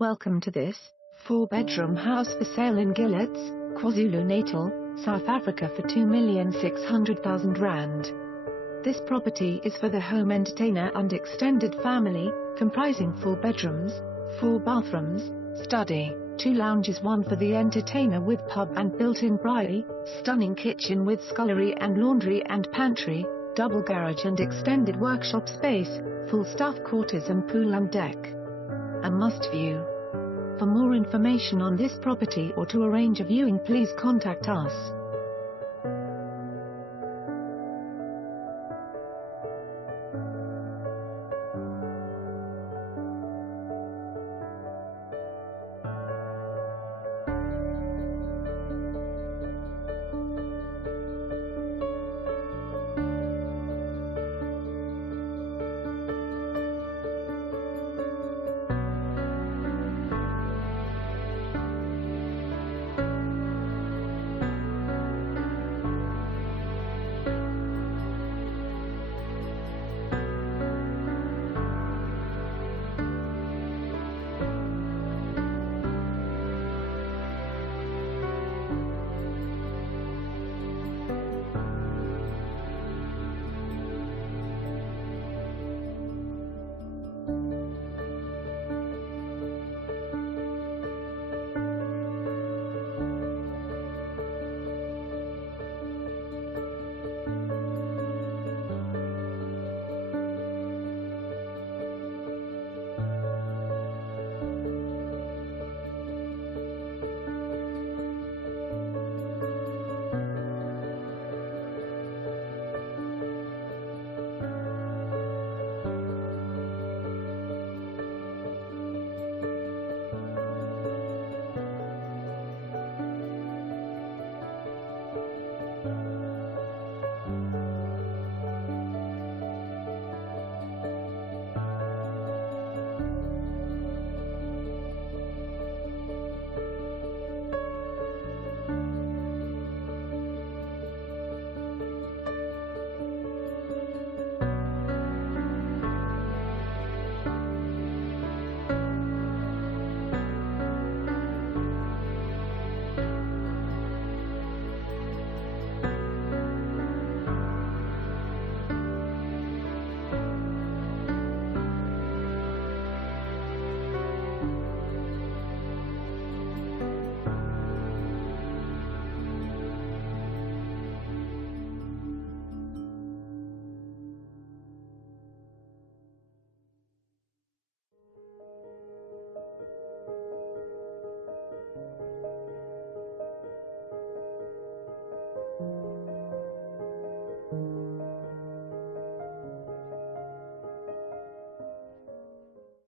Welcome to this 4-bedroom house for sale in Gillets, KwaZulu-Natal, South Africa for R2,600,000. This property is for the home entertainer and extended family, comprising 4 bedrooms, 4 bathrooms, study, 2 lounges, 1 for the entertainer with pub and built-in braai, stunning kitchen with scullery and laundry and pantry, double garage and extended workshop space, full staff quarters and pool and deck. A must view. For more information on this property or to arrange a viewing, please contact us.